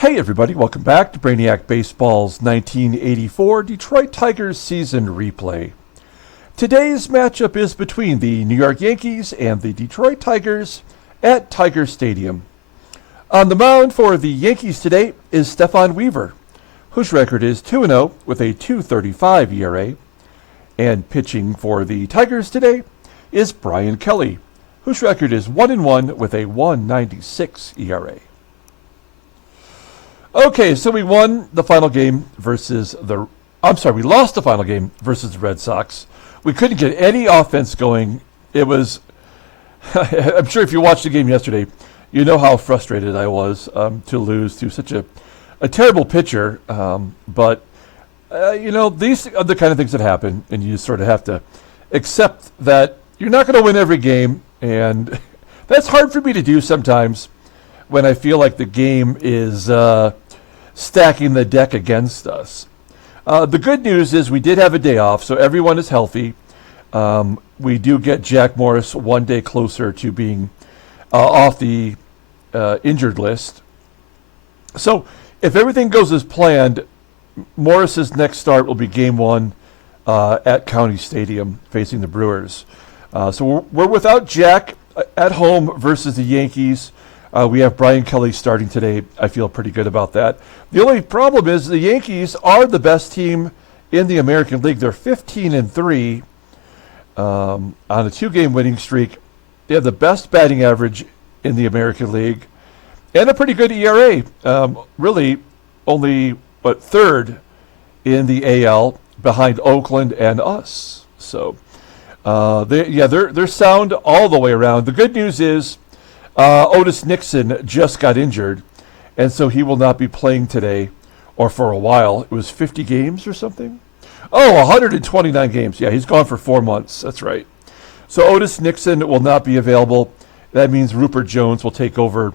Hey everybody, welcome back to Brainiac Baseball's 1984 Detroit Tigers season replay. Today's matchup is between the New York Yankees and the Detroit Tigers at Tiger Stadium. On the mound for the Yankees today is Stefan Wever, whose record is 2-0 with a .235 ERA. And pitching for the Tigers today is Bryan Kelly, whose record is 1-1 with a .196 ERA. Okay, so we won the final game versus the... we lost the final game versus the Red Sox. We couldn't get any offense going. It was... I'm sure if you watched the game yesterday, you know how frustrated I was to lose to such a terrible pitcher. But these are the kind of things that happen, and you sort of have to accept that you're not going to win every game, and that's hard for me to do sometimes when I feel like the game is stacking the deck against us. The good news is we did have a day off, so everyone is healthy. We do get Jack Morris one day closer to being off the injured list. So if everything goes as planned, Morris's next start will be Game 1 at County Stadium facing the Brewers. So we're without Jack at home versus the Yankees. We have Bryan Kelly starting today. I feel pretty good about that. The only problem is the Yankees are the best team in the American League. They're 15-3 on a 2-game winning streak. They have the best batting average in the American League and a pretty good ERA. Really only, third in the AL behind Oakland and us. So, they're sound all the way around. The good news is Otis Nixon just got injured, and so he will not be playing today or for a while. It was 50 games or something? 129 games. Yeah, he's gone for 4 months. That's right. So Otis Nixon will not be available. That means Ruppert Jones will take over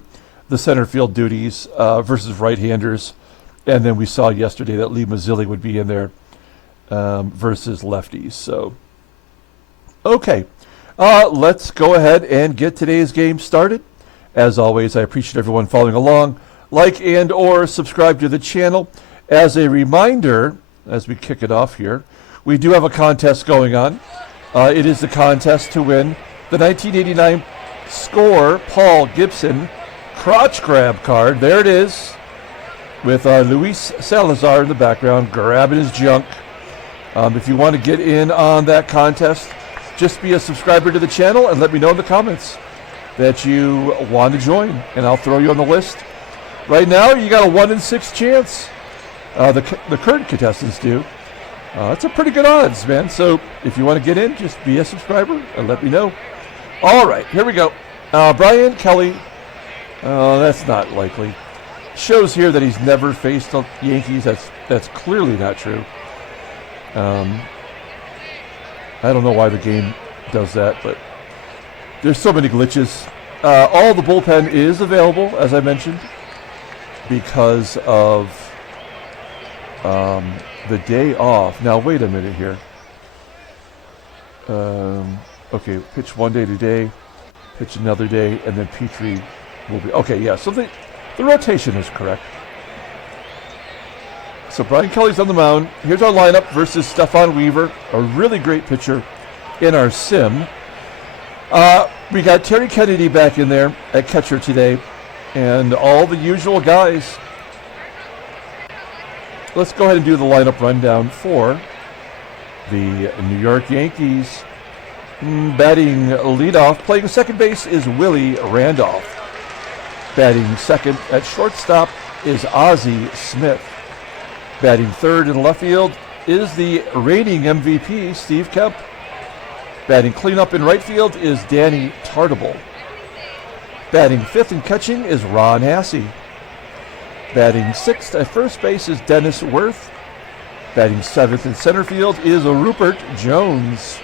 the center field duties versus right-handers. And then we saw yesterday that Lee Mazzilli would be in there versus lefties. So, okay. Let's go ahead and get today's game started. As always, I appreciate everyone following along. Like and or subscribe to the channel. As a reminder, as we kick it off here, we do have a contest going on. It is the contest to win the 1989 Score Paul Gibson crotch grab card. There it is, with Luis Salazar in the background grabbing his junk. If you want to get in on that contest, just be a subscriber to the channel and let me know in the comments that you want to join, and I'll throw you on the list. Right now, you got a 1 in 6 chance. The current contestants do. That's a pretty good odds, man. So if you want to get in, just be a subscriber and let me know. All right, here we go. Bryan Kelly. That's not likely. Shows here that he's never faced the Yankees. That's clearly not true. I don't know why the game does that, but there's so many glitches. All the bullpen is available, as I mentioned, because of the day off. Now, wait a minute here. Okay, pitch one day today, pitch another day, and then Petrie will be... Okay, yeah, so the rotation is correct. So Bryan Kelly's on the mound. Here's our lineup versus Stefan Wever, a really great pitcher in our sim. We got Terry Kennedy back in there at catcher today, and all the usual guys. Let's go ahead and do the lineup rundown for the New York Yankees. Batting leadoff, playing second base is Willie Randolph. Batting second at shortstop is Ozzie Smith. Batting third in left field is the reigning MVP, Steve KEMP. Batting cleanup in right field is Danny TARTABULL. Batting fifth and catching is Ron HASSEY. Batting sixth at first base is Dennis WERTH. Batting seventh in center field is Ruppert Jones.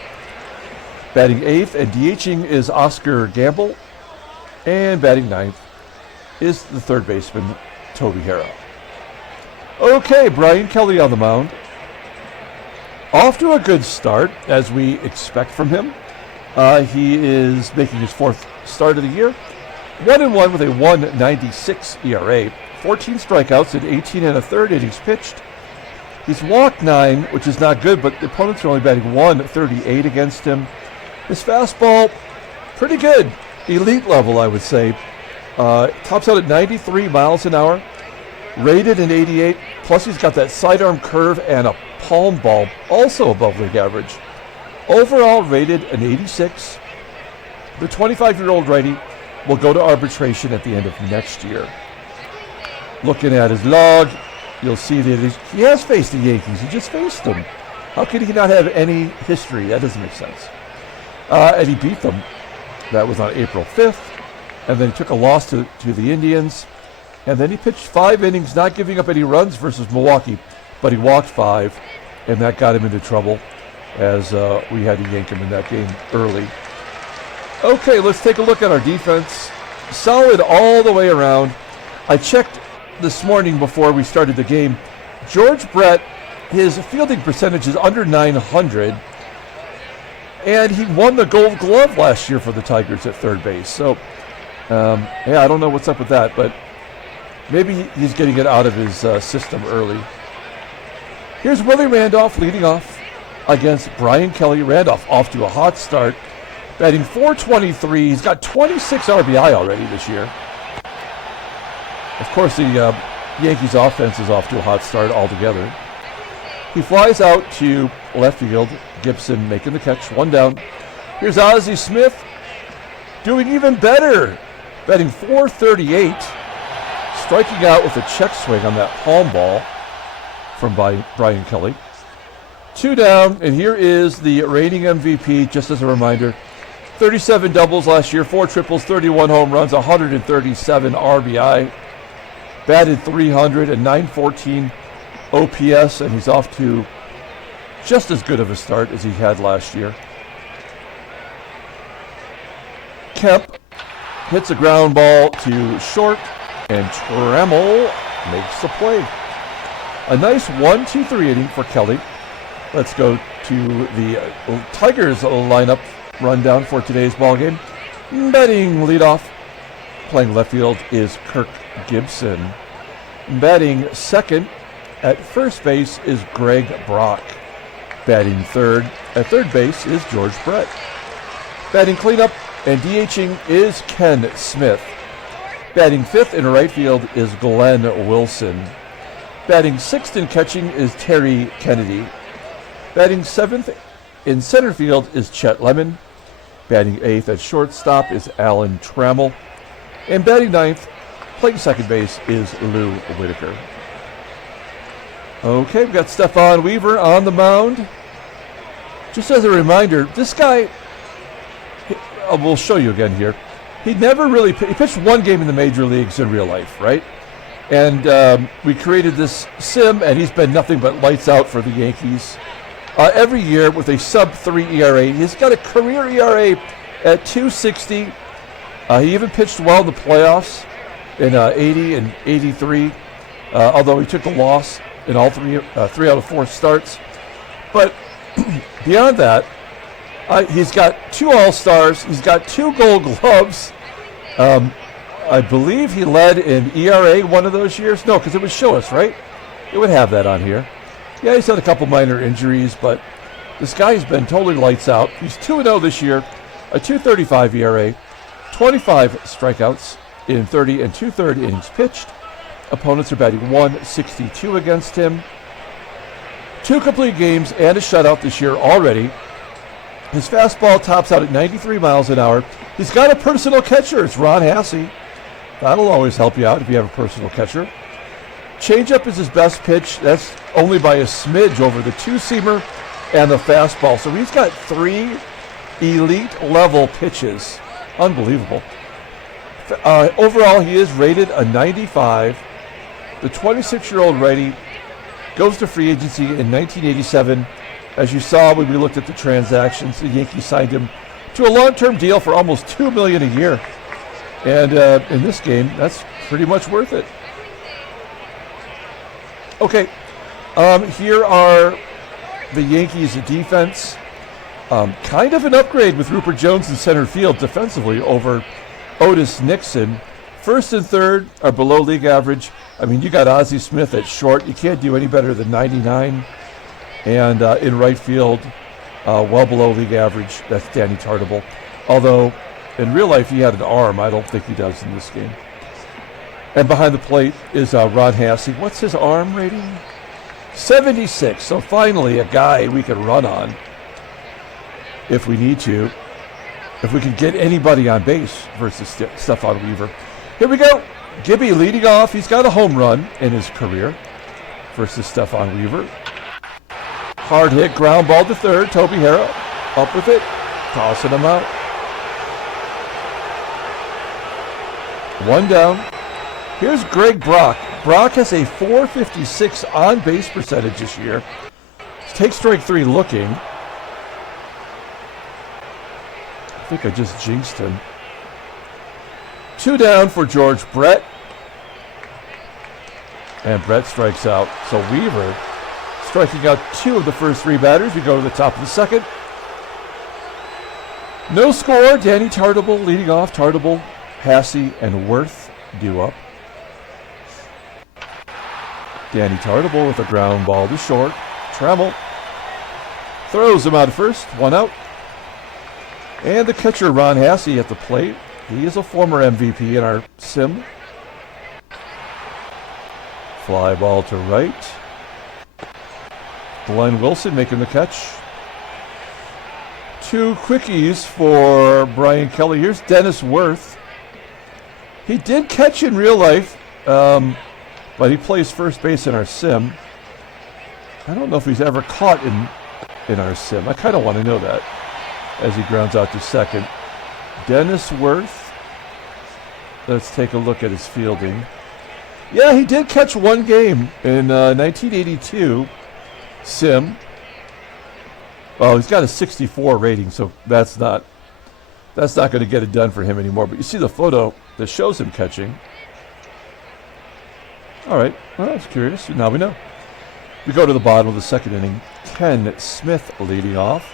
Batting eighth and DHing is Oscar Gamble. And batting ninth is the third baseman, Toby HARRAH. Okay, Bryan Kelly on the mound. Off to a good start, as we expect from him. He is making his fourth start of the year. 1-1 with a 1.96 ERA. 14 strikeouts in 18 and a third innings pitched. He's walked 9, which is not good, but the opponents are only batting 138 against him. His fastball, pretty good. Elite level, I would say. Tops out at 93 miles an hour. Rated in 88. Plus he's got that sidearm curve and a palm ball, also above league average. Overall rated an 86. The 25-year-old righty will go to arbitration at the end of next year. Looking at his log, you'll see that he has faced the Yankees. He just faced them. How could he not have any history? That doesn't make sense. And he beat them. That was on April 5th. And then he took a loss to the Indians. And then he pitched 5 innings, not giving up any runs versus Milwaukee. But he walked 5, and that got him into trouble as we had to yank him in that game early. Okay, let's take a look at our defense. Solid all the way around. I checked this morning before we started the game. George Brett, his fielding percentage is under 900. And he won the Gold Glove last year for the Tigers at third base. So, I don't know what's up with that, but maybe he's getting it out of his system early. Here's Willie Randolph leading off against Brian Kelly. Randolph off to a hot start, batting .423. He's got 26 RBI already this year. Of course, the Yankees offense is off to a hot start altogether. He flies out to left field. Gibson making the catch, 1 down. Here's Ozzie Smith doing even better, batting .438, striking out with a check swing on that palm ball from Brian Kelly. 2 down, and here is the reigning MVP, just as a reminder. 37 doubles last year, 4 triples, 31 home runs, 137 RBI. Batted .300 and .914 OPS, and he's off to just as good of a start as he had last year. KEMP hits a ground ball to short, and TRAMMELL makes the play. A nice 1-2-3 inning for Kelly. Let's go to the Tigers lineup rundown for today's ballgame. Batting leadoff, playing left field, is Kirk Gibson. Batting second at first base is Greg Brock. Batting third at third base is George Brett. Batting cleanup and DHing is Ken Smith. Batting fifth in right field is Glenn Wilson. Batting sixth in catching is Terry Kennedy. Batting seventh in center field is Chet Lemon. Batting eighth at shortstop is Alan Trammell. And batting ninth, playing second base, is Lou Whitaker. Okay, we've got Stefan Wever on the mound. Just as a reminder, this guy, we'll show you again here. He never really, he pitched 1 game in the major leagues in real life, right? And we created this sim, and he's been nothing but lights out for the Yankees. Every year with a sub-3 ERA. He's got a career ERA at 2.60. He even pitched well in the playoffs in 80 and 83, although he took a loss in all 3 out of 4 starts. But beyond that, he's got 2 All-Stars. He's got 2 Gold Gloves. I believe he led in ERA one of those years. No, because it would show us, right? It would have that on here. Yeah, he's had a couple minor injuries, but this guy's been totally lights out. He's 2-0 this year, a 2.35 ERA, 25 strikeouts in 30 and 2/3 innings pitched. Opponents are batting .162 against him. 2 complete games and a shutout this year already. His fastball tops out at 93 miles an hour. He's got a personal catcher. It's Ron HASSEY. That'll always help you out if you have a personal catcher. Changeup is his best pitch. That's only by a smidge over the 2-seamer and the fastball. So he's got 3 elite level pitches. Unbelievable. Overall, he is rated a 95. The 26-year-old righty goes to free agency in 1987. As you saw when we looked at the transactions, the Yankees signed him to a long-term deal for almost $2 million a year. And in this game, that's pretty much worth it. Okay, here are the Yankees' defense. Kind of an upgrade with Ruppert Jones in center field defensively over Otis Nixon. First and third are below league average. I mean, you got Ozzie Smith at short. You can't do any better than 99. And in right field, well below league average, that's Danny TARTABULL. Although, in real life, he had an arm. I don't think he does in this game. And behind the plate is Ron HASSEY. What's his arm rating? 76. So finally, a guy we can run on if we need to. If we can get anybody on base versus Stefan Wever. Here we go. Gibby leading off. He's got a home run in his career versus Stefan Wever. Hard hit, ground ball to third. Toby HARRAH up with it, tossing him out. One down. Here's Greg Brock. Brock has a .456 on-base percentage this year. Take strike three looking. I think I just jinxed him. 2 down for George Brett. And Brett strikes out. So Wever striking out 2 of the first 3 batters. We go to the top of the second. No score. Danny TARTABULL leading off. TARTABULL, HASSEY, and WERTH due up. Danny TARTABULL with a ground ball to short. TRAMMELL throws him out at first. 1 out. And the catcher, Ron HASSEY, at the plate. He is a former MVP in our sim. Fly ball to right. Glenn Wilson making the catch. 2 quickies for Brian Kelly. Here's Dennis Worth. He did catch in real life, but he plays first base in our sim. I don't know if he's ever caught in our sim. I kind of want to know that as he grounds out to second. Dennis Worth. Let's take a look at his fielding. Yeah, he did catch 1 game in 1982 sim. Well, he's got a 64 rating, so that's not going to get it done for him anymore. But you see the photo that shows him catching. All right, well, I was curious. Now we know. We go to the bottom of the second inning. Ken Smith leading off.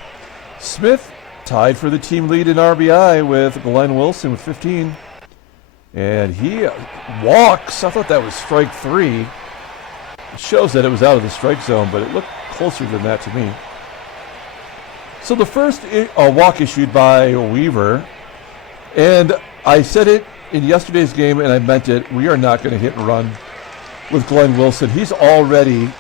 Smith tied for the team lead in RBI with Glenn Wilson with 15. And he walks. I thought that was strike 3. It shows that it was out of the strike zone, but it looked closer than that to me. So the first walk issued by Wever, and I said it in yesterday's game, and I meant it. We are not going to hit and run with Glenn Wilson. He's already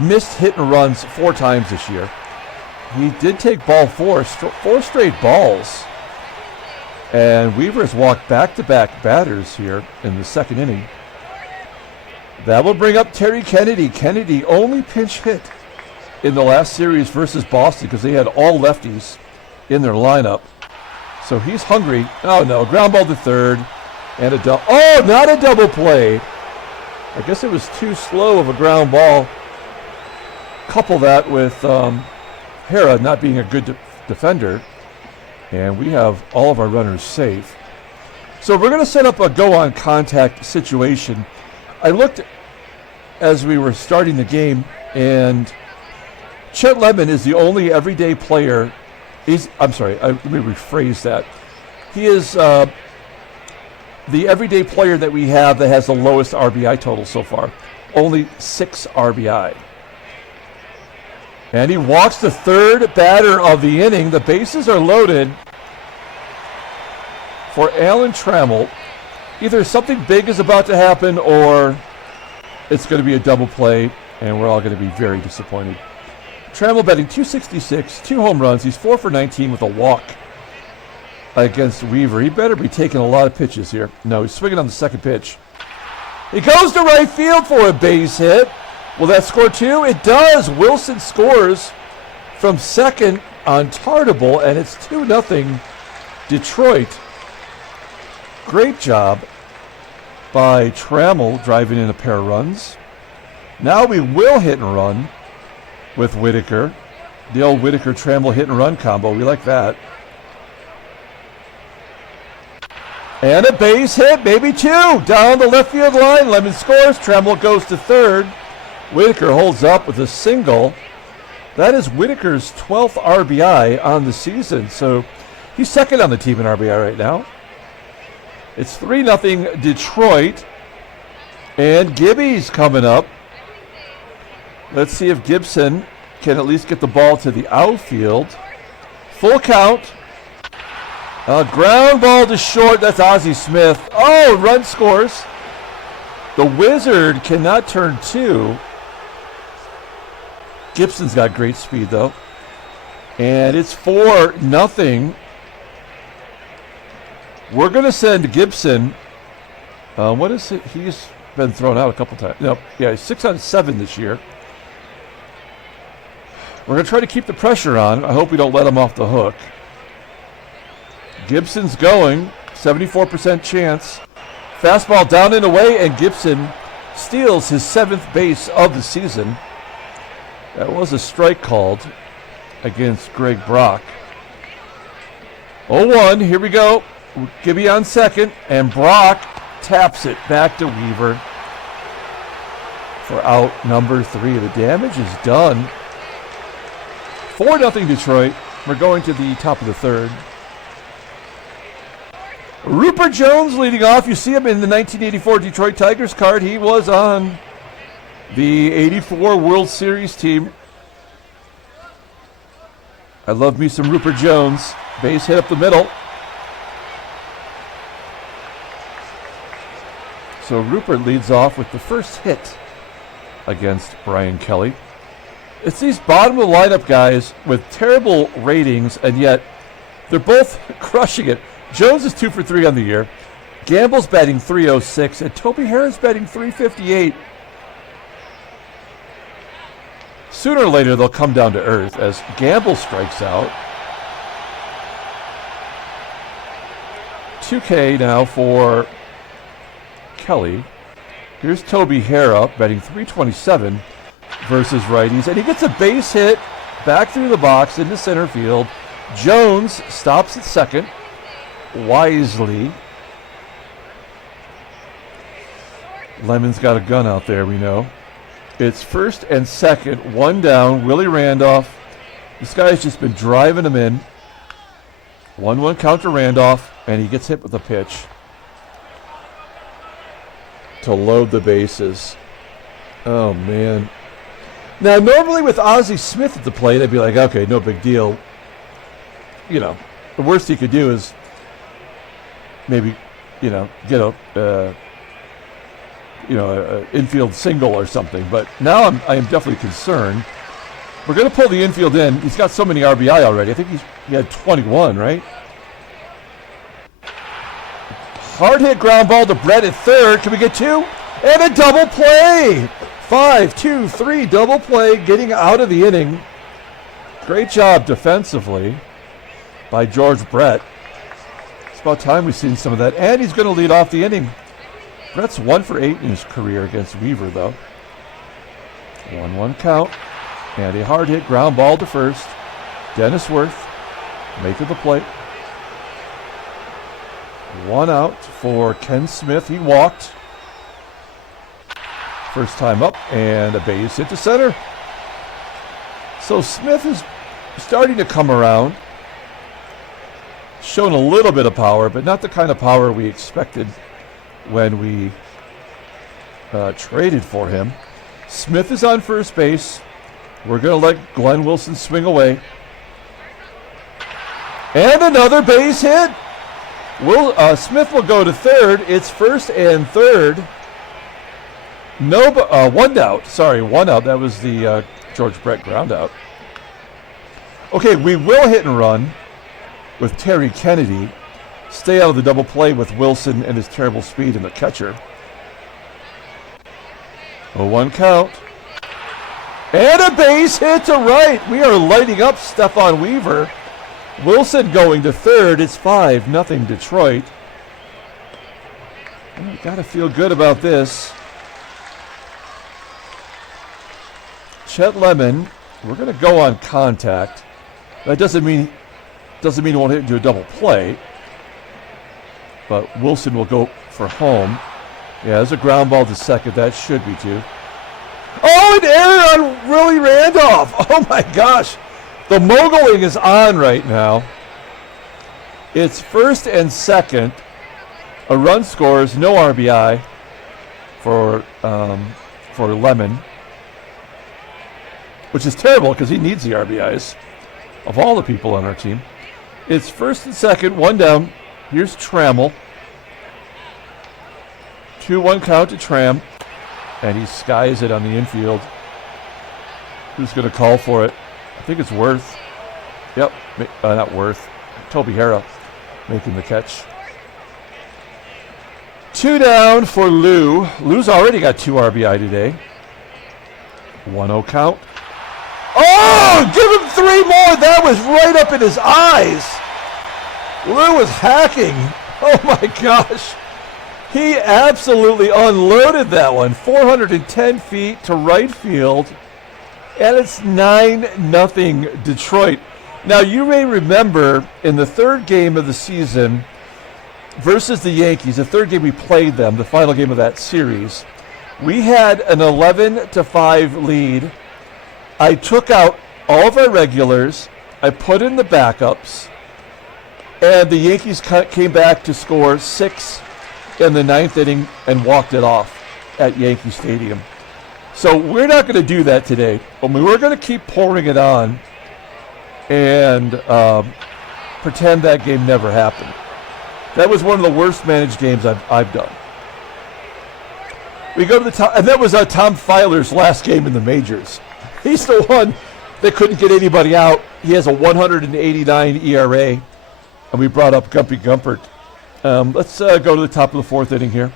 missed hit and runs 4 times this year. He did take ball 4 straight balls, and Wever has walked back-to-back batters here in the second inning. That will bring up Terry Kennedy. Kennedy only pinch hit in the last series versus Boston because they had all lefties in their lineup. So he's hungry. Oh, no. Ground ball to third. And a double. Oh, not a double play. I guess it was too slow of a ground ball. Couple that with HARRAH not being a good defender. And we have all of our runners safe. So we're going to set up a go-on contact situation. I looked as we were starting the game, and Chet Lemon is the only everyday player. Let me rephrase that. He is the everyday player that we have that has the lowest RBI total so far. Only 6 RBI. And he walks the third batter of the inning. The bases are loaded for Alan Trammell. Either something big is about to happen or it's going to be a double play, and we're all going to be very disappointed. Trammell batting .266, 2 home runs. He's 4 for 19 with a walk against Wever. He better be taking a lot of pitches here. No, he's swinging on the second pitch. He goes to right field for a base hit. Will that score 2? It does. Wilson scores from second on TARTABULL, and it's 2-0 Detroit. Great job by Trammell driving in a pair of runs. Now we will hit and run with Whitaker. The old Whitaker-Trammell hit and run combo. We like that. And a base hit, maybe 2. Down the left field line. Lemon scores. Trammell goes to third. Whitaker holds up with a single. That is Whitaker's 12th RBI on the season. So he's second on the team in RBI right now. It's 3-0 Detroit. And Gibby's coming up. Let's see if Gibson can at least get the ball to the outfield. Full count. Ground ball to short. That's Ozzie Smith. Oh, run scores. The Wizard cannot turn 2. Gibson's got great speed, though. And it's 4-0. We're going to send Gibson. What is it? He's been thrown out a couple times. No, yeah, he's 6 on 7 this year. We're going to try to keep the pressure on. I hope we don't let him off the hook. Gibson's going. 74% chance. Fastball down and away, and Gibson steals his 7th base of the season. That was a strike called against Greg Brock. 0-1, here we go. Gibby on second, and Brock taps it back to Wever for out number 3. The damage is done. 4-0 Detroit. We're going to the top of the 3rd. Ruppert Jones leading off. You see him in the 1984 Detroit Tigers card. He was on the 84 World Series team. I love me some Ruppert Jones. Base hit up the middle. So Ruppert leads off with the first hit against Brian Kelly. It's these bottom of the lineup guys with terrible ratings, and yet they're both crushing it. Jones is 2 for 3 on the year. Gamble's batting .306, and Toby Harris batting .358. Sooner or later, they'll come down to earth as Gamble strikes out. 2K now for Kelly. Here's Toby Harrah batting .327 versus righties, and he gets a base hit back through the box into center field. Jones stops at second wisely. Lemon's got a gun out there, we know. It's first and second, 1 down. Willie Randolph. This guy's just been driving him in. 1-1 count to Randolph, and he gets hit with a pitch to load the bases. Oh, man. Now, normally with Ozzie Smith at the plate, I'd be like, okay, no big deal. You know, the worst he could do is maybe, you know, get a infield single or something. But now I am definitely concerned. We're going to pull the infield in. He's got so many RBI already. I think he had 21, right? Hard hit ground ball to Brett at third. Can we get 2? And a double play. 5-2-3 double play, getting out of the inning. Great job defensively by George Brett. It's about time we've seen some of that. And he's going to lead off the inning. Brett's 1 for 8 in his career against Wever, though. 1-1 count. And a hard hit ground ball to first. Dennis Worth making the play. 1 out for Ken Smith. He walked. First time up, and a base hit to center. So Smith is starting to come around. Shown a little bit of power, but not the kind of power we expected when we traded for him. Smith is on first base. We're going to let Glenn Wilson swing away. And another base hit. Smith will go to third. It's first and third. One out. Sorry, 1 out. That was the George Brett ground out. Okay, we will hit and run with Terry Kennedy. Stay out of the double play with Wilson and his terrible speed in the catcher. 0-1 count. And a base hit to right. We are lighting up Stefan Wever. Wilson going to third. It's 5-0 Detroit. Got to feel good about this. Chet Lemon, we're going to go on contact. That doesn't mean he won't hit into a double play. But Wilson will go for home. Yeah, there's a ground ball to second. That should be 2. Oh, an error on Willie Randolph. Oh, my gosh. The moguling is on right now. It's first and second. A run scores, no RBI for Lemon, which is terrible because he needs the RBIs of all the people on our team. It's first and second, one down. Here's Trammell. 2-1 count to Tram, and he skies it on the infield. Who's going to call for it? I think it's Worth. Yep, not Worth. Toby HARRAH making the catch. 2 down for Lou. Lou's already got 2 RBI today. 1-0 count. Oh, give him 3 more. That was right up in his eyes. Lou was hacking. Oh my gosh. He absolutely unloaded that one. 410 feet to right field. And it's 9-0 Detroit. Now, you may remember in the 3rd game of the season versus the Yankees, the 3rd game we played them, the final game of that series, we had an 11-5 lead. I took out all of our regulars. I put in the backups. And the Yankees came back to score 6 in the 9th inning and walked it off at Yankee Stadium. So we're not going to do that today. We're going to keep pouring it on and pretend that game never happened. That was one of the worst managed games I've done. We go to the top, and that was Tom Filer's last game in the majors. He's the one that couldn't get anybody out. He has a 189 ERA, and we brought up Gumpy Gumpert. Let's go to the top of the 4th inning here.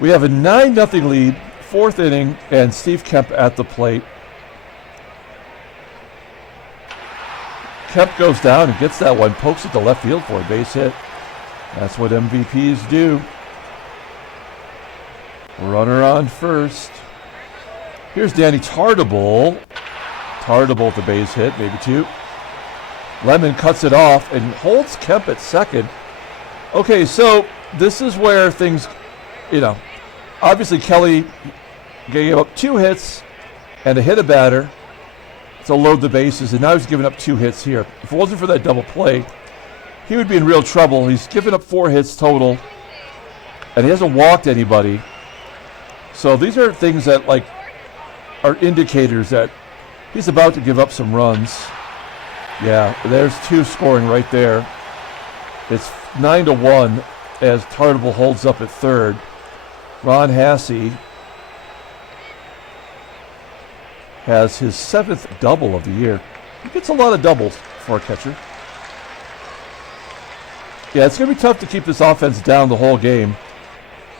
We have a 9-0 lead, 4th inning, and Steve Kemp at the plate. Kemp goes down and gets that one, pokes it to left field for a base hit. That's what MVPs do. Runner on first. Here's Danny TARTABULL. TARTABULL at the base hit, maybe 2. Lemon cuts it off and holds Kemp at second. Okay, so this is where things, obviously Kelly gave up 2 hits and a hit a batter to load the bases, and now he's giving up 2 hits here. If it wasn't for that double play, he would be in real trouble. He's given up 4 hits total, and he hasn't walked anybody. So these are things that are indicators that he's about to give up some runs. Yeah, there's 2 scoring right there. It's 9-1 as TARTABULL holds up at 3rd. Ron HASSEY has his 7th double of the year. He gets a lot of doubles for a catcher. Yeah, it's going to be tough to keep this offense down the whole game,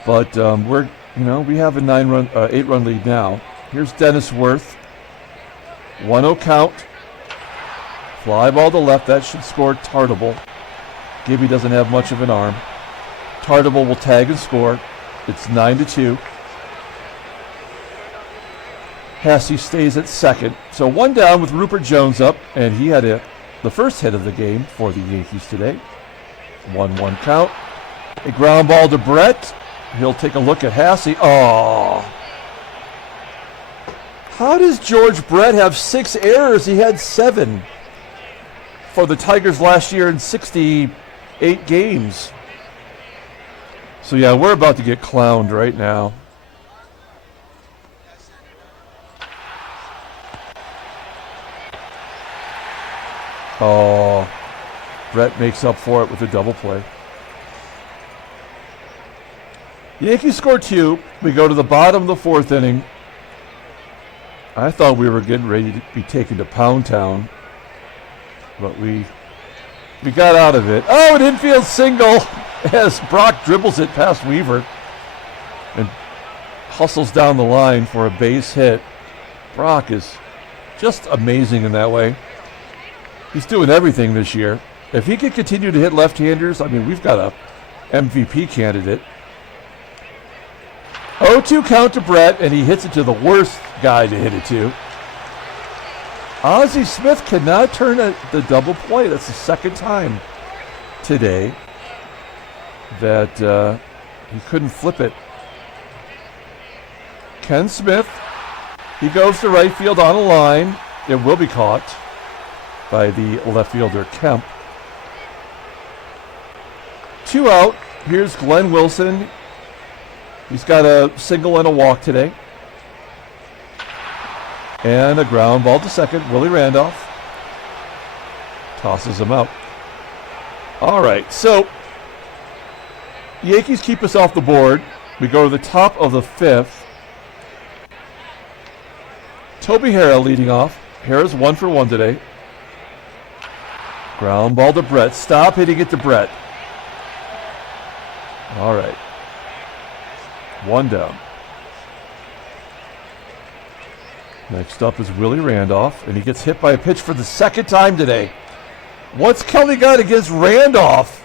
but we have a 8-run lead now. Here's Dennis Worth. 1-0 count. Fly ball to left. That should score TARTABULL. Gibby doesn't have much of an arm. TARTABULL will tag and score. It's 9-2. HASSEY stays at second. So 1 down with Ruppert Jones up, and he had the first hit of the game for the Yankees today. 1-1 count. A ground ball to Brett. He'll take a look at HASSEY. Oh. How does George Brett have 6 errors? He had 7 for the Tigers last year in 68 games. So yeah, we're about to get clowned right now. Oh, Brett makes up for it with a double play. Yankees score 2. We go to the bottom of the 4th inning. I thought we were getting ready to be taken to Pound Town, but we got out of it. Oh, an infield single as Brock dribbles it past Wever and hustles down the line for a base hit. Brock is just amazing in that way. He's doing everything this year. If he can continue to hit left-handers, we've got a MVP candidate. 0-2 count to Brett, and he hits it to the worst guy to hit it to. Ozzie Smith cannot turn the double play. That's the 2nd time today that he couldn't flip it. Ken Smith, he goes to right field on a line. It will be caught by the left fielder Kemp. 2 out. Here's Glenn Wilson. He's got a single and a walk today. And a ground ball to second. Willie Randolph tosses him out. All right, so Yankees keep us off the board. We go to the top of the 5th. Toby HARRAH leading off. HARRAH's 1 for 1 today. Ground ball to Brett. Stop hitting it to Brett. All right. 1 down. Next up is Willie Randolph, and he gets hit by a pitch for the 2nd time today. What's Kelly got against Randolph?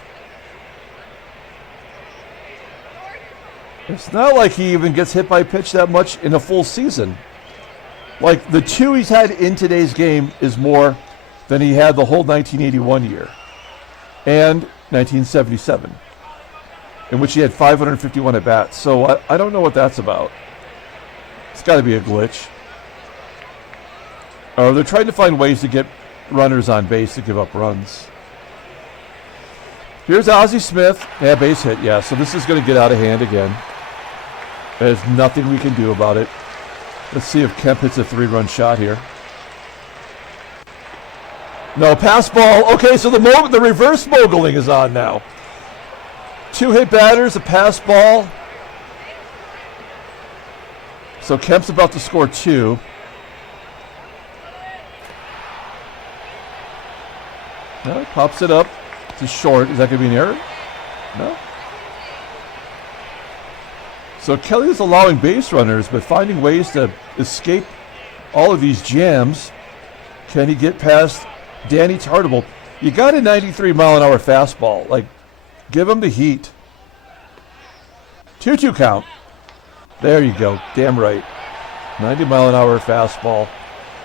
It's not like he even gets hit by a pitch that much in a full season. Like, the 2 he's had in today's game is more than he had the whole 1981 year and 1977, in which he had 551 at-bats. So I don't know what that's about. It's got to be a glitch. Or they're trying to find ways to get runners on base to give up runs. Here's Ozzie Smith. Yeah, base hit. Yeah, so this is going to get out of hand again. There's nothing we can do about it. Let's see if KEMP hits a 3-run shot here. No, pass ball. Okay, so the reverse moguling is on now. 2 hit batters, a pass ball. So KEMP's about to score 2. No, pops it up to short. Is that going to be an error? No. So Kelly is allowing base runners, but finding ways to escape all of these jams. Can he get past Danny TARTABULL? You got a 93-mile-an-hour fastball. Like, give him the heat. 2-2 count. There you go. Damn right. 90-mile-an-hour fastball.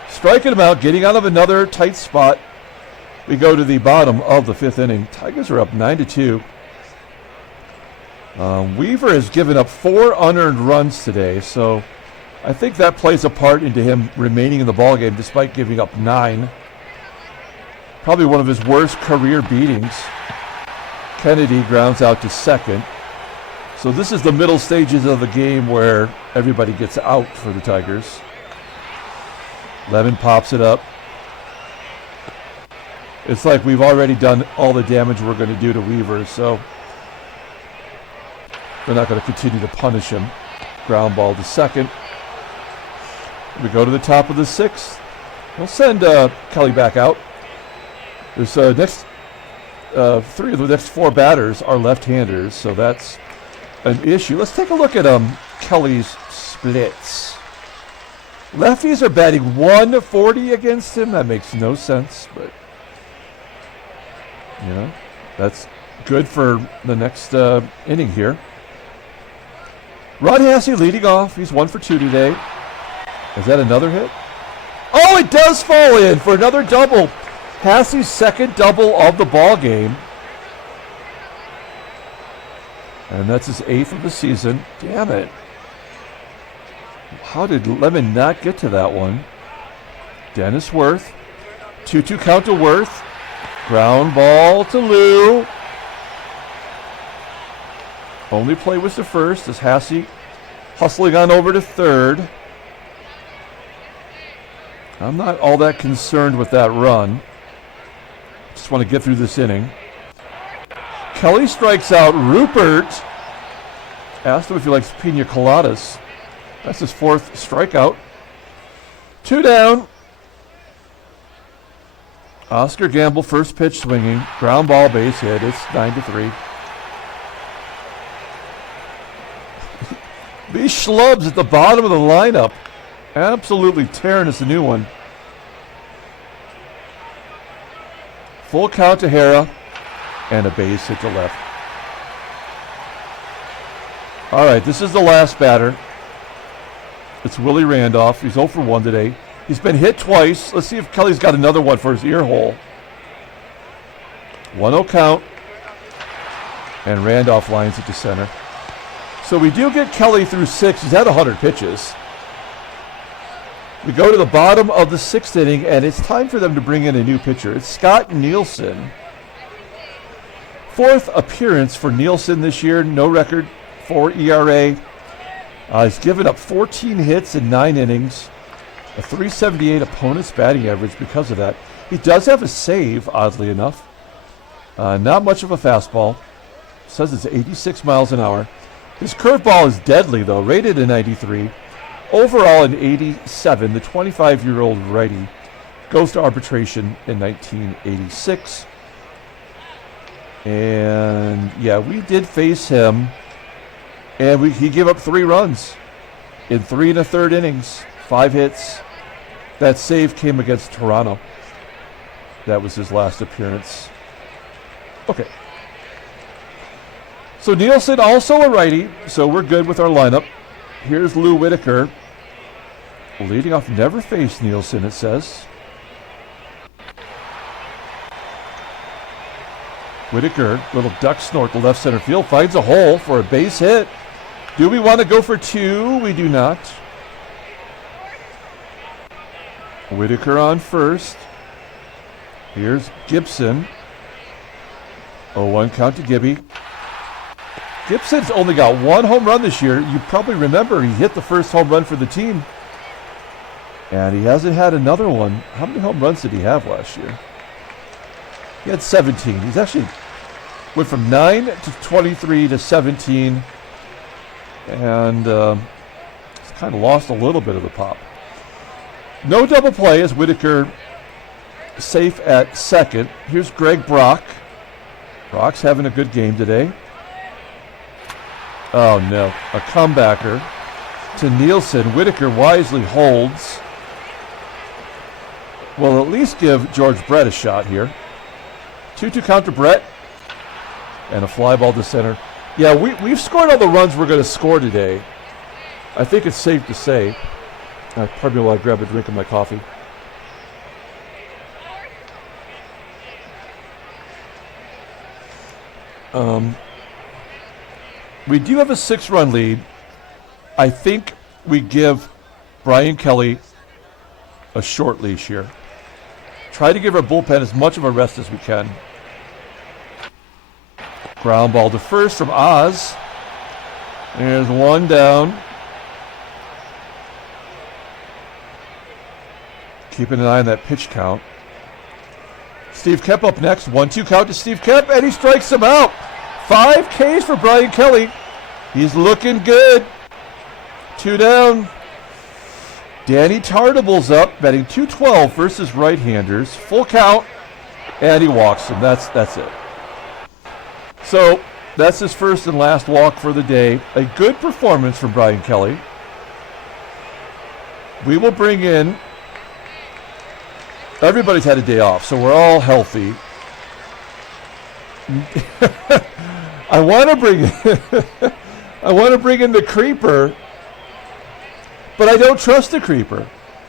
Striking him out, getting out of another tight spot. We go to the bottom of the 5th inning. Tigers are up 9-2. Wever has given up 4 unearned runs today, so I think that plays a part into him remaining in the ballgame despite giving up 9. Probably one of his worst career beatings. Kennedy grounds out to second. So this is the middle stages of the game where everybody gets out for the Tigers. Lemon pops it up. It's like we've already done all the damage we're going to do to Wever, so they're not going to continue to punish him. Ground ball to second. We go to the top of the 6th. We'll send Kelly back out. There's next 3 of the next 4 batters are left-handers, so that's an issue. Let's take a look at Kelly's splits. Lefties are batting 140 against him. That makes no sense, but that's good for the next inning here. Ron HASSEY leading off. He's 1 for 2 today. Is that another hit? Oh, it does fall in for another double. HASSEY's 2nd double of the ball game. And that's his 8th of the season. Damn it. How did Lemon not get to that one? Dennis Worth. 2-2 count to Worth. Ground ball to Lou. Only play was to first as HASSEY hustling on over to third. I'm not all that concerned with that run. Just want to get through this inning. Kelly strikes out Ruppert. Asked him if he likes pina coladas. That's his 4th strikeout. 2 down. Oscar Gamble, first pitch swinging. Ground ball, base hit. It's 9-3. These schlubs at the bottom of the lineup absolutely tearing us a new one. Full count to HARRAH and a base hit to left. All right, this is the last batter. It's Willie Randolph. He's 0 for 1 today. He's been hit twice. Let's see if Kelly's got another one for his ear hole. 1-0 count. And Randolph lines it to center. So we do get Kelly through 6. He's had 100 pitches. We go to the bottom of the 6th inning, and it's time for them to bring in a new pitcher. It's Scott Nielsen. Fourth appearance for Nielsen this year. No record for ERA. He's given up 14 hits in 9 innings. A 378 opponent's batting average because of that. He does have a save, oddly enough. Not much of a fastball. Says it's 86 miles an hour. His curveball is deadly, though. Rated a 93. Overall an 87. The 25-year-old righty goes to arbitration in 1986. And, yeah, we did face him. And he gave up 3 runs in 3 1/3 innings. 5 hits. That save came against Toronto. That was his last appearance. Okay. So Nielsen also a righty, so we're good with our lineup. Here's Lou Whitaker. Leading off, never faced Nielsen, it says. Whitaker, little duck snort to left center field, finds a hole for a base hit. Do we want to go for 2? We do not. Whitaker on first. Here's Gibson. 0-1 count to Gibby. Gibson's only got 1 home run this year. You probably remember he hit the first home run for the team. And he hasn't had another one. How many home runs did he have last year? He had 17. He's actually went from 9 to 23 to 17. And he's kind of lost a little bit of the pop. No double play as Whitaker safe at second. Here's Greg Brock. Brock's having a good game today. Oh no, a comebacker to Nielsen. Whitaker wisely holds. We'll at least give George Brett a shot here. 2-2 count to Brett. And a fly ball to center. Yeah, we've scored all the runs we're going to score today. I think it's safe to say. Pardon me while I grab a drink of my coffee. We do have a 6-run lead. I think we give Brian Kelly a short leash here. Try to give our bullpen as much of a rest as we can. Ground ball to first from Oz. There's 1 down. Keeping an eye on that pitch count. Steve Kemp up next. 1-2 count to Steve Kemp, and he strikes him out. 5 Ks for Brian Kelly. He's looking good. 2 down. Danny TARTABULL's up, batting .212 versus right-handers. Full count, and he walks him. That's it. So that's his first and last walk for the day. A good performance from Brian Kelly. We will bring in. Everybody's had a day off, so we're all healthy. I want to bring in the creeper, but I don't trust the creeper.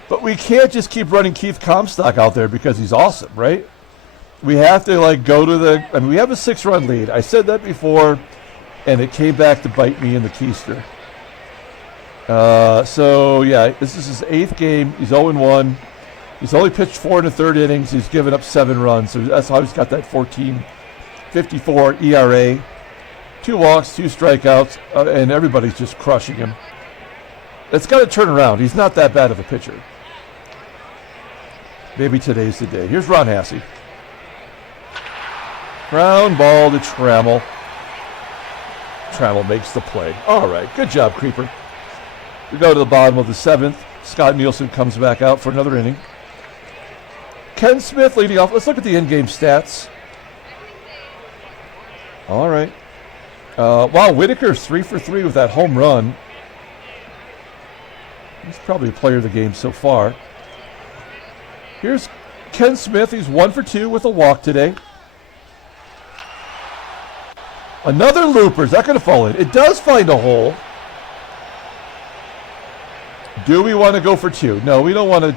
But we can't just keep running Keith Comstock out there because he's awesome, right? We have to go to the. I mean, we have a 6-run lead. I said that before, and it came back to bite me in the keister. So yeah, this is his 8th game. He's 0-1. He's only pitched 4 1/3 innings. He's given up 7 runs. So that's how he's got that 14.54 ERA. 2 walks, 2 strikeouts, and everybody's just crushing him. It's got to turn around. He's not that bad of a pitcher. Maybe today's the day. Here's Ron HASSEY. Ground ball to Trammell. Trammell makes the play. All right, good job, Creeper. We go to the bottom of the 7th. Scott Nielsen comes back out for another inning. Ken Smith leading off. Let's look at the in-game stats. All right. Wow, Whitaker's 3 for 3 with that home run. He's probably a player of the game so far. Here's Ken Smith. He's 1 for 2 with a walk today. Another looper. Is that going to fall in? It does find a hole. Do we want to go for 2? No, we don't want to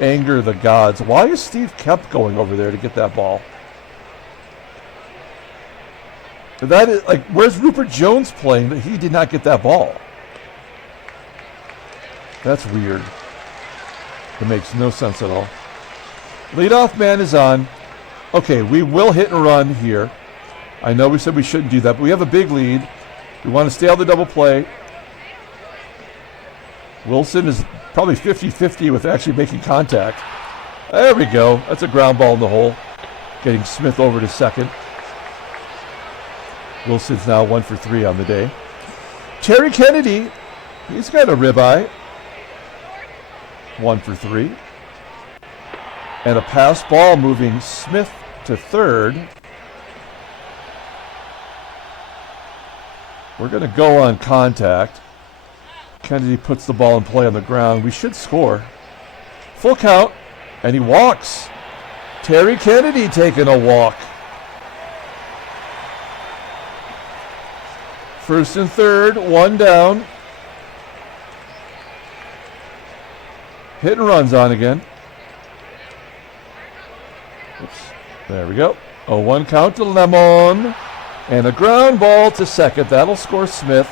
anger the gods. Why is Steve Kemp going over there to get that ball? That is where's Ruppert Jones playing that he did not get that ball? That's weird. It makes no sense at all. Leadoff man is on. Okay, we will hit and run here. I know we said we shouldn't do that, but we have a big lead. We want to stay on the double play. Wilson is probably 50-50 with actually making contact. There we go. That's a ground ball in the hole. Getting Smith over to second. Wilson's now 1 for 3 on the day. Terry Kennedy, he's got a ribeye. 1 for 3. And a pass ball moving Smith to third. We're going to go on contact. Kennedy puts the ball in play on the ground. We should score. Full count, and he walks. Terry Kennedy taking a walk. First and third, 1 down. Hit and runs on again. Oops. There we go. 0-1 count to Lemon. And a ground ball to second. That'll score Smith.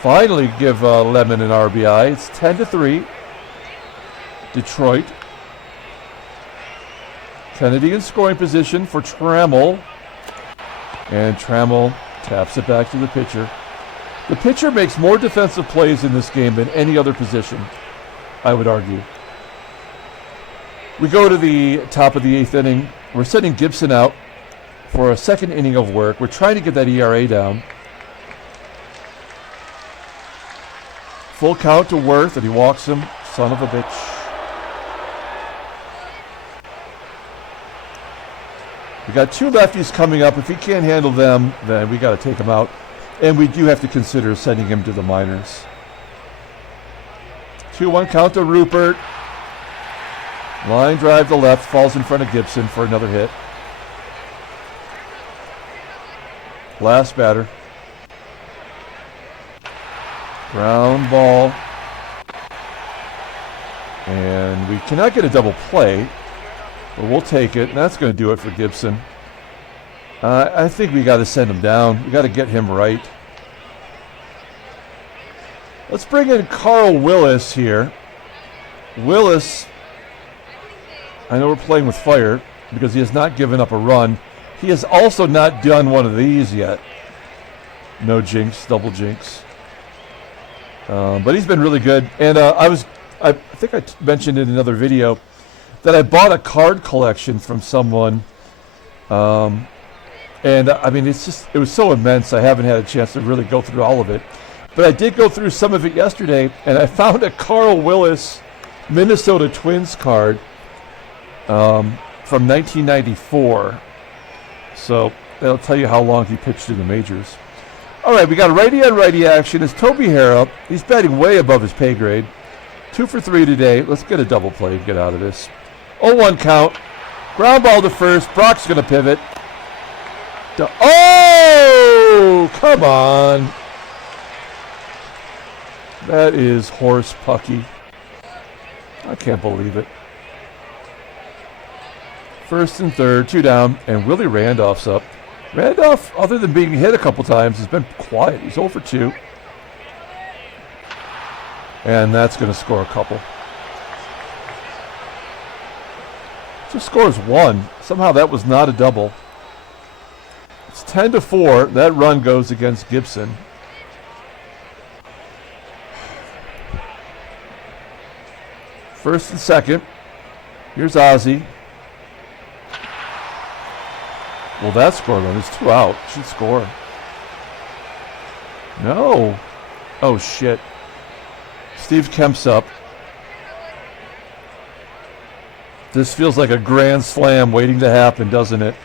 Finally give Lemon an RBI. It's 10-3. Detroit. Kennedy in scoring position for Trammell. And Trammell taps it back to the pitcher. The pitcher makes more defensive plays in this game than any other position, I would argue. We go to the top of the 8th inning. We're sending Gibson out for a second inning of work. We're trying to get that ERA down. Full count to Worth, and he walks him. Son of a bitch. We got 2 lefties coming up. If he can't handle them, then we got to take him out. And we do have to consider sending him to the minors. 2-1 count to Ruppert. Line drive to left, falls in front of Gibson for another hit. Last batter. Ground ball. And we cannot get a double play, but we'll take it. And that's going to do it for Gibson. I think we got to send him down. We got to get him right. Let's bring in Carl Willis here. Willis, I know we're playing with fire because he has not given up a run. He has also not done one of these yet. No jinx, double jinx. But he's been really good. And I think I mentioned in another video that I bought a card collection from someone. And I mean, it was so immense. I haven't had a chance to really go through all of it. But I did go through some of it yesterday, and I found a Carl Willis Minnesota Twins card from 1994. So that'll tell you how long he pitched in the majors. All right, we got a righty on righty action. It's Toby HARRAH. He's batting way above his pay grade. 2 for 3 today. Let's get a double play and get out of this. 0-1 count. Ground ball to first. Brock's going to pivot. Oh, come on. That is horse pucky. I can't believe it. First and third, 2 down, and Willie Randolph's up. Randolph, other than being hit a couple times, has been quiet. He's 0 for 2. And that's going to score a couple. Just scores 1. Somehow that was not a double. It's 10-4. That run goes against Gibson. First and second. Here's Ozzie. Well, that scored one. It's 2 out. Should score. No. Oh, shit. Steve Kemp's up. This feels like a grand slam waiting to happen, doesn't it?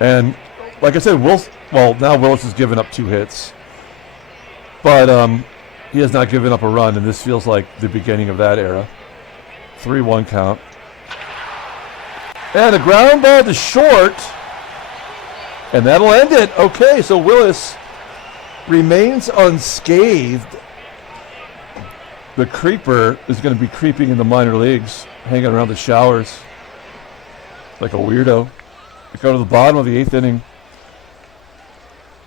And like I said, now Willis has given up 2 hits. But he has not given up a run, and this feels like the beginning of that era. 3-1 count. And a ground ball to short. And that'll end it. Okay, so Willis remains unscathed. The creeper is going to be creeping in the minor leagues, hanging around the showers like a weirdo. We go to the bottom of the 8th inning.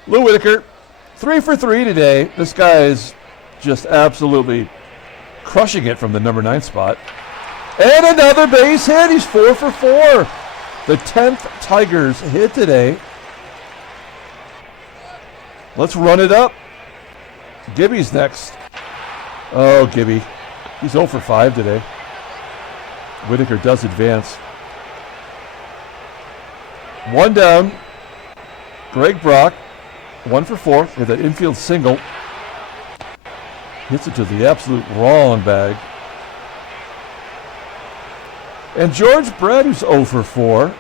Lou Whitaker, 3 for 3 today. This guy is just absolutely crushing it from the number 9 spot. And another base hit. He's 4 for 4. The 10th Tigers hit today. Let's run it up. Gibby's next. Oh, Gibby. He's 0 for 5 today. Whitaker does advance. 1 down. Greg Brock, 1 for 4 with an infield single. Hits it to the absolute wrong bag. And George Brett, who's 0 for 4.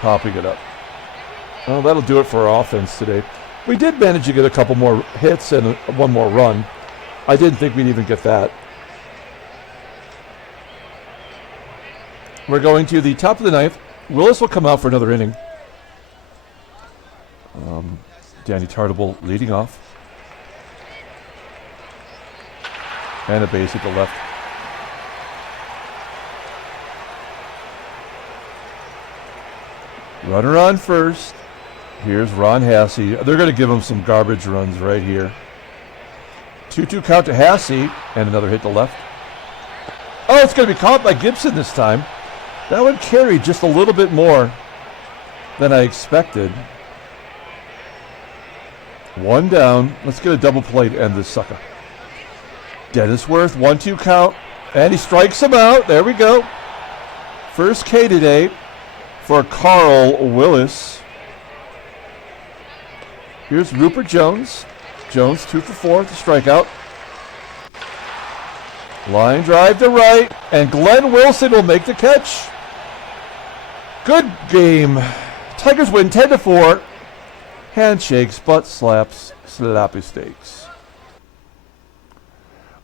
Popping it up. Well, that'll do it for our offense today. We did manage to get a couple more hits and one more run. I didn't think we'd even get that. We're going to the top of the 9th. Willis will come out for another inning. Danny TARTABULL leading off. And a base at the left. Runner on first. Here's Ron HASSEY. They're going to give him some garbage runs right here. 2-2 count to HASSEY. And another hit to left. Oh, it's going to be caught by GIBSON this time. That one carried just a little bit more than I expected. 1 down. Let's get a double play to end this sucker. Dennis Worth, 1-2 count. And he strikes him out. There we go. First K today for Carl Willis. Here's Ruppert Jones. Jones 2 for 4 to strikeout. Line drive to right. And Glenn Wilson will make the catch. Good game. Tigers win 10-4. Handshakes, butt slaps, slappy steaks.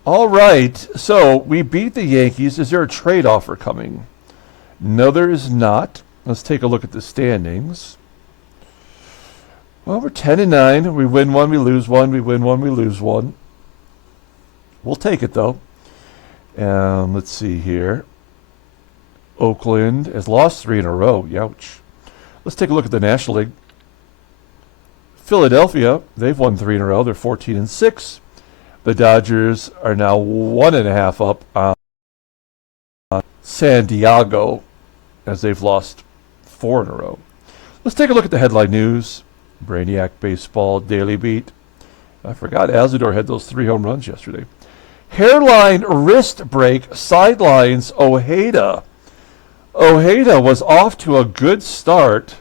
All right, so we beat the Yankees. Is there a trade offer coming? No, there is not. Let's take a look at the standings. Well, we're 10-9. We win 1, we lose 1. We win 1, we lose 1. We'll take it, though. Let's see here. Oakland has lost 3 in a row. Youch. Let's take a look at the National League. Philadelphia, they've won 3 in a row. They're 14-6. The Dodgers are now 1.5 up on San Diego as they've lost 4 in a row. Let's take a look at the headline news. Brainiac Baseball Daily Beat. I forgot Azador had those 3 home runs yesterday. Hairline wrist break sidelines Ojeda. Ojeda was off to a good start.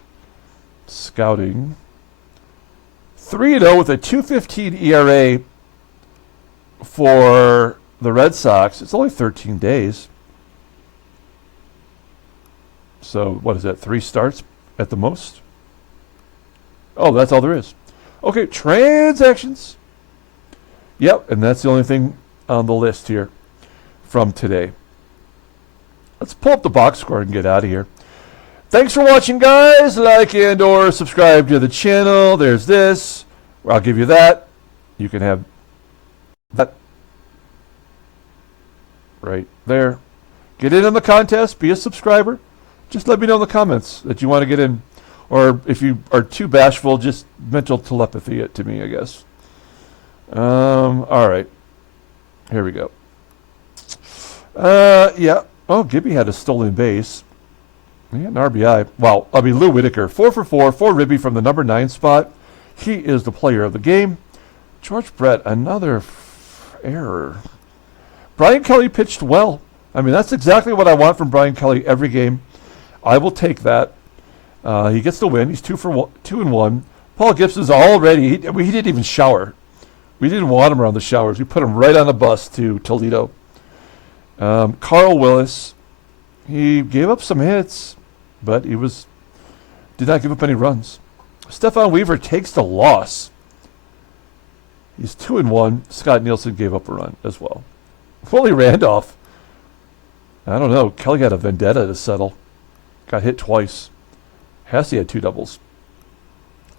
Scouting. 3-0 with a 2.15 ERA for the Red Sox. It's only 13 days. So, what is that? 3 starts at the most? Oh, that's all there is. Okay, transactions. Yep, and that's the only thing on the list here from today. Let's pull up the box score and get out of here. Thanks for watching, guys. Like and or subscribe to the channel. There's this. I'll give you that. You can have that right there. Get in on the contest. Be a subscriber. Just let me know in the comments that you want to get in. Or if you are too bashful, just mental telepathy it to me, I guess. All right. Here we go. Yeah. Oh, Gibby had a stolen base. Yeah, an RBI. Wow. I mean, Lou Whitaker, 4 for 4, 4 ribby from the number 9 spot. He is the player of the game. George Brett, another error. Brian Kelly pitched well. I mean, that's exactly what I want from Brian Kelly every game. I will take that. He gets the win. He's 2-1. Paul Gibson's already, he didn't even shower. We didn't want him around the showers. We put him right on the bus to Toledo. Carl Willis, he gave up some hits, but he did not give up any runs. Stefan Wever takes the loss. He's 2-1. Scott Nielsen gave up a run as well. Willie Randolph, I don't know. Kelly had a vendetta to settle. Got hit twice. HASSEY had 2 doubles.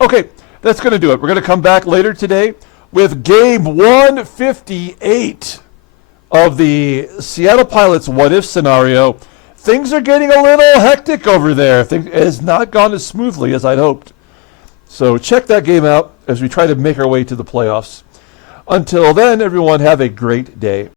Okay, that's going to do it. We're going to come back later today with game 158 of the Seattle Pilots what-if scenario. Things are getting a little hectic over there. It has not gone as smoothly as I'd hoped. So check that game out as we try to make our way to the playoffs. Until then, everyone, have a great day.